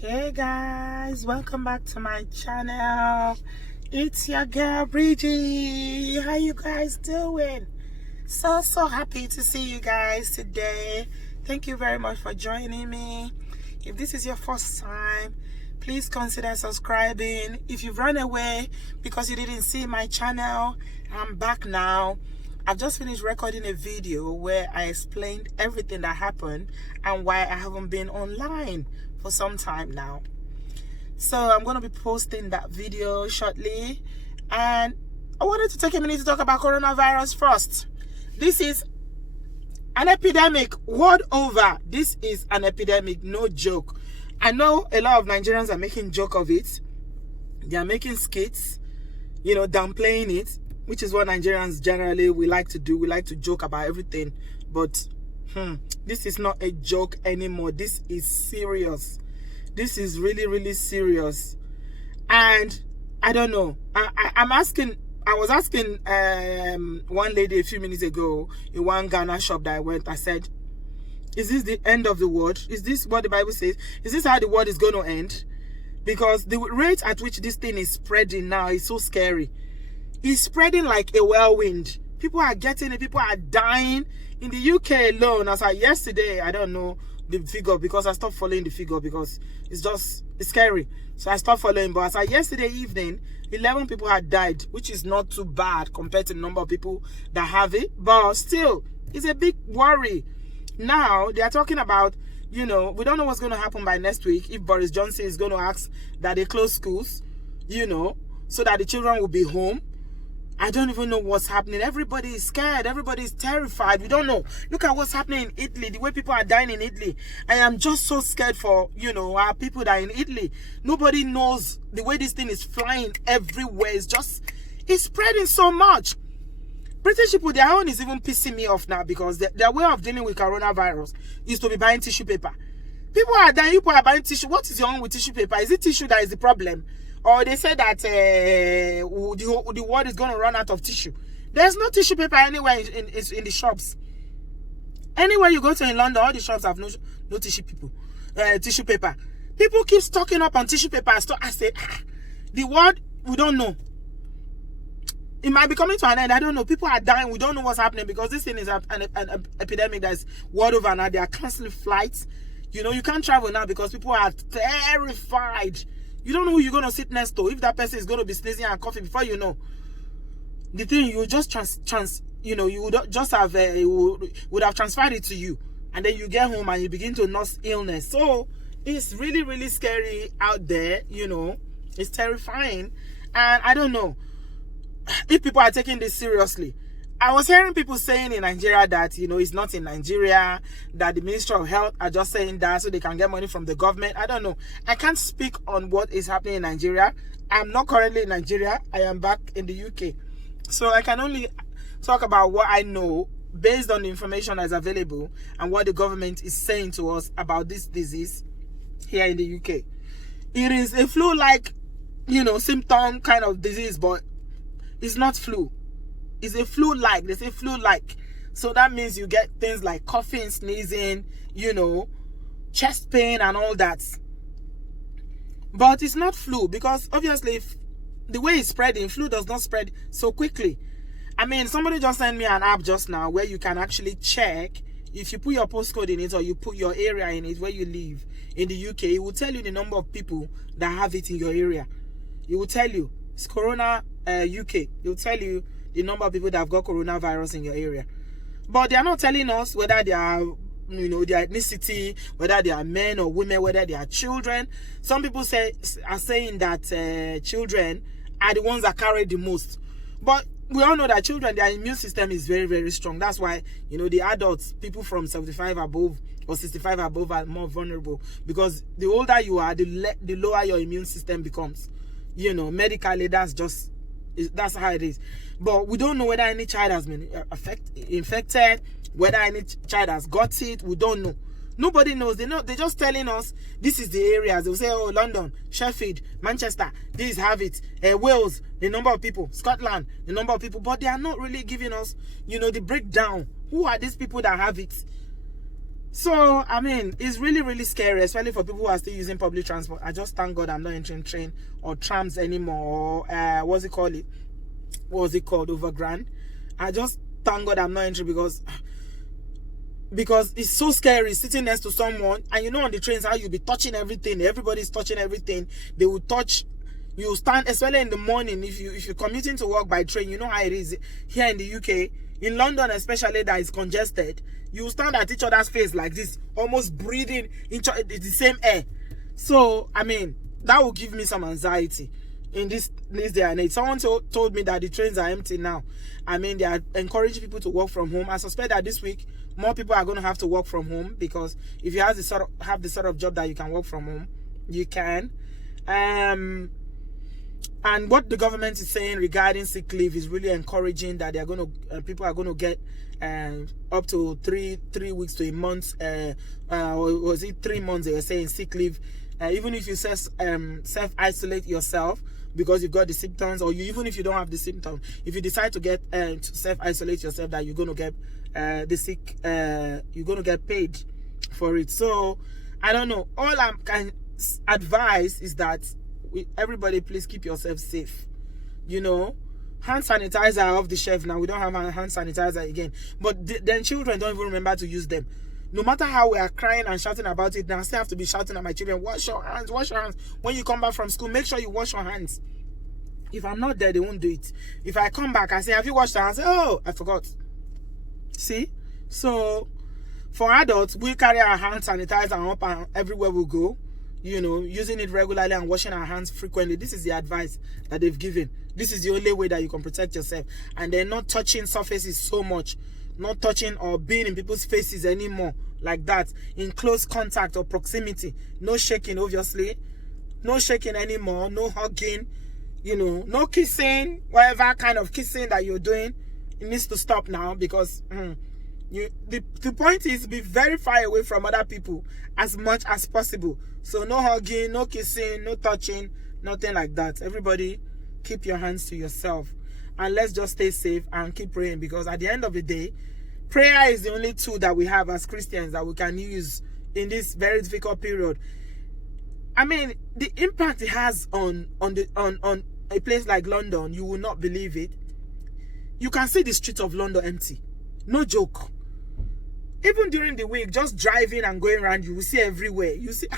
Hey guys, welcome back to my channel. It's your girl Bridgie. How you guys doing? So happy to see you guys today. Thank you very much for joining me. If this is your first time, please consider subscribing. If you've run away because you didn't see my channel, I'm back now. I've just finished recording a video where I explained everything that happened and why I haven't been online for some time now. So I'm going to be posting that video shortly. And I wanted to take a minute to talk about coronavirus first. This is an epidemic world over. This is an epidemic, no joke. I know a lot of Nigerians are making joke of it. They are making skits, downplaying it, which is what Nigerians generally we like to do. We like to joke about everything. But this is not a joke anymore. This is serious. This is really serious. And I don't know. I was asking one lady a few minutes ago in one Ghana shop that I went. I said, is this the end of the world? Is this what the Bible says? Is this how the world is going to end? Because the rate at which this thing is spreading now is so scary. It's spreading like a whirlwind. People are getting it. People are dying. In the UK alone, as of yesterday, I don't know the figure because I stopped following the figure because it's scary. So I stopped following. But as of yesterday evening, 11 people had died, which is not too bad compared to the number of people that have it. But still, it's a big worry. Now, they are talking about, we don't know what's going to happen by next week if Boris Johnson is going to ask that they close schools, so that the children will be home. I don't even know what's happening. Everybody is scared. Everybody is terrified. We don't know. Look at what's happening in Italy, the way people are dying in Italy. I am just so scared for, our people that are in Italy. Nobody knows the way this thing is flying everywhere. It's spreading so much. British people, their own is even pissing me off now because their way of dealing with coronavirus is to be buying tissue paper. People are dying. People are buying tissue. What is wrong with tissue paper? Is it tissue that is the problem? Or they say that the world is going to run out of tissue. There's no tissue paper anywhere in the shops. Anywhere you go to in London, all the shops have no tissue paper. People keep stocking up on tissue paper. I say, the world, we don't know. It might be coming to an end. I don't know. People are dying. We don't know what's happening because this thing is an epidemic that's world over now. They are canceling flights. You can't travel now because people are terrified. You don't know who you're going to sit next to. If that person is going to be sneezing and coughing before you know. The thing, you just you would just have, would have transferred it to you. And then you get home and you begin to nurse illness. So, it's really scary out there, It's terrifying. And I don't know if people are taking this seriously. I was hearing people saying in Nigeria that, it's not in Nigeria, that the Ministry of Health are just saying that so they can get money from the government. I don't know. I can't speak on what is happening in Nigeria. I'm not currently in Nigeria. I am back in the UK. So I can only talk about what I know based on the information that's available and what the government is saying to us about this disease here in the UK. It is a flu-like, symptom kind of disease, but it's not flu. It's a flu-like. They say flu-like. So that means you get things like coughing, sneezing, chest pain and all that. But it's not flu because obviously the way it's spreading, flu does not spread so quickly. I mean, somebody just sent me an app just now where you can actually check if you put your postcode in it or you put your area in it where you live in the UK. It will tell you the number of people that have it in your area. It will tell you. It's Corona UK. It will tell you the number of people that have got coronavirus in your area. But they are not telling us whether they are, their ethnicity, whether they are men or women, whether they are children. Some people are saying that children are the ones that carry the most. But we all know that children, their immune system is very strong. That's why, the adults, people from 75 above or 65 above are more vulnerable. Because the older you are, the lower your immune system becomes. Medically, that's how it is. But we don't know whether any child has been infected, whether any child has got it. We don't know. Nobody knows. They're just telling us this is the areas. They'll say, oh, London, Sheffield, Manchester, these have it. Wales, the number of people. Scotland, the number of people. But they are not really giving us, the breakdown. Who are these people that have it? So, I mean, it's really, really scary, especially for people who are still using public transport. I just thank God I'm not entering train or trams anymore. Or, what's it called? What was it called? Overground. I just thank God I'm not entering because it's so scary sitting next to someone, and you know on the trains how you'll be touching everything. Everybody's touching everything. They will touch. You stand, especially in the morning, if you're commuting to work by train, you know how it is here in the UK. In London especially, that is congested. You stand at each other's face like this, almost breathing into the same air. So, I mean, that will give me some anxiety in this day and age. Someone told me that the trains are empty now. I mean, they are encouraging people to work from home. I suspect that this week, more people are going to have to work from home, because if you have the sort of job that you can work from home, you can. And what the government is saying regarding sick leave is really encouraging, that they are going to people are going to get up to three weeks to a month. Or was it 3 months? They were saying sick leave, even if you self isolate yourself because you've got the symptoms, or even if you don't have the symptoms, if you decide to get to self isolate yourself, that you're going to get the sick, you're going to get paid for it. So I don't know. All I can advise is that everybody, please keep yourself safe. You know, hand sanitizer are off the shelf now. We don't have hand sanitizer again. But then children don't even remember to use them. No matter how we are crying and shouting about it, now I still have to be shouting at my children, wash your hands, wash your hands. When you come back from school, make sure you wash your hands. If I'm not there, they won't do it. If I come back, I say, have you washed your hands? Oh, I forgot. See? So, for adults, we carry our hand sanitizer up and everywhere we go. You know, using it regularly and washing our hands frequently. This is the advice that they've given. This is the only way that you can protect yourself. And then not touching surfaces so much. Not touching or being in people's faces anymore like that. In close contact or proximity. No shaking, obviously. No shaking anymore. No hugging. You know, no kissing. Whatever kind of kissing that you're doing, it needs to stop now, because the point is, be very far away from other people as much as possible. So no hugging, no kissing, no touching, nothing like that. Everybody, keep your hands to yourself, and let's just stay safe and keep praying, because at the end of the day, prayer is the only tool that we have as Christians that we can use in this very difficult period. I mean, the impact it has on a place like London, you will not believe it. You can see the streets of London empty. No joke. Even during the week, just driving and going around, you will see everywhere. You see,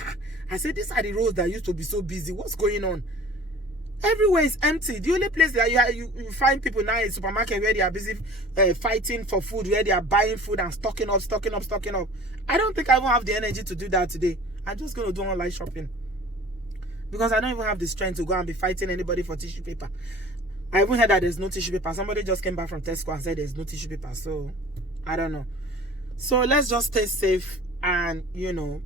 I said, these are the roads that used to be so busy. What's going on? Everywhere is empty. The only place that you find people now is supermarket, where they are busy fighting for food, where they are buying food and stocking up. I don't think I won't have the energy to do that today. I'm just going to do online shopping, because I don't even have the strength to go and be fighting anybody for tissue paper. I even heard that there's no tissue paper. Somebody just came back from Tesco and said there's no tissue paper. So, I don't know. So, let's just stay safe and, you know,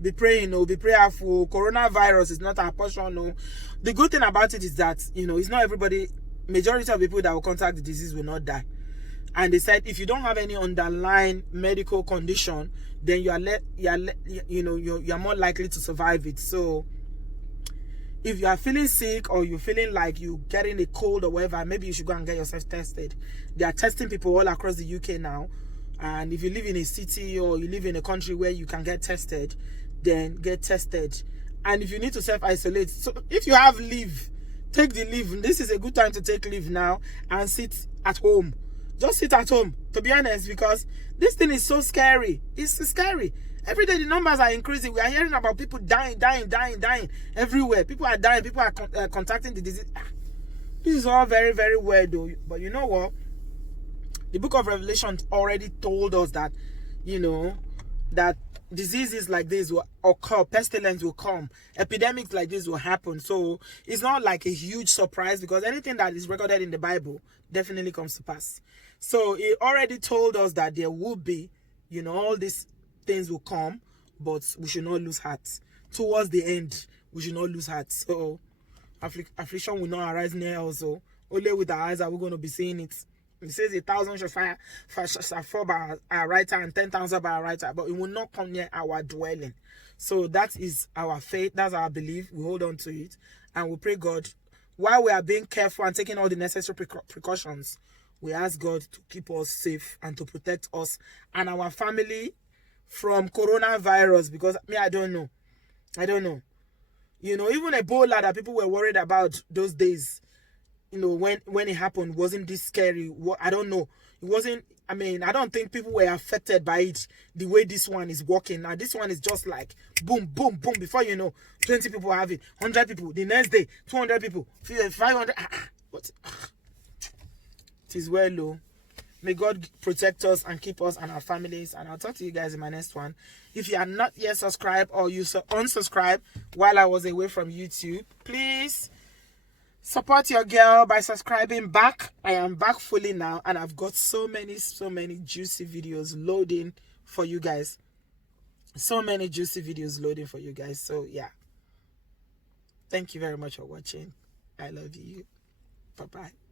be praying, be prayerful. Coronavirus is not our portion, no. The good thing about it is that, you know, it's not everybody. Majority of people that will contact the disease will not die. And they said if you don't have any underlying medical condition, then you are more likely to survive it. So, if you are feeling sick, or you're feeling like you're getting a cold or whatever, maybe you should go and get yourself tested. They are testing people all across the UK now. And if you live in a city or you live in a country where you can get tested, then get tested. And if you need to self-isolate, so if you have leave, take the leave. This is a good time to take leave now and sit at home. Just sit at home, to be honest, because this thing is so scary. It's scary. Every day the numbers are increasing. We are hearing about people dying everywhere. People are dying. People are contacting the disease. This is all very, very weird, though. But you know what? The book of Revelation already told us that, you know, that diseases like this will occur, pestilence will come, epidemics like this will happen. So it's not like a huge surprise, because anything that is recorded in the Bible definitely comes to pass. So it already told us that there will be, you know, all these things will come, but we should not lose heart. Towards the end, we should not lose heart. So affliction will not arise near us. So only with our eyes are we going to be seeing it. It says 1,000 shall fall by our right hand and 10,000 by our right hand, but it will not come near our dwelling. So that is our faith. That's our belief. We hold on to it, and we pray God, while we are being careful and taking all the necessary precautions, we ask God to keep us safe and to protect us and our family from coronavirus, because me, I don't know. You know, even Ebola that people were worried about those days, you know, when it happened, wasn't this scary. I don't know. It wasn't. I mean, I don't think people were affected by it the way this one is working now. This one is just like boom, boom, boom. Before you know, 20 people have it, 100 people. The next day, 200 people, 500. What? It is well low. May God protect us and keep us and our families. And I'll talk to you guys in my next one. If you are not yet subscribed or you unsubscribed while I was away from YouTube, please support your girl by subscribing back. I am back fully now, and I've got so many juicy videos loading for you guys. So many juicy videos loading for you guys. So yeah. Thank you very much for watching. I love you. Bye-bye.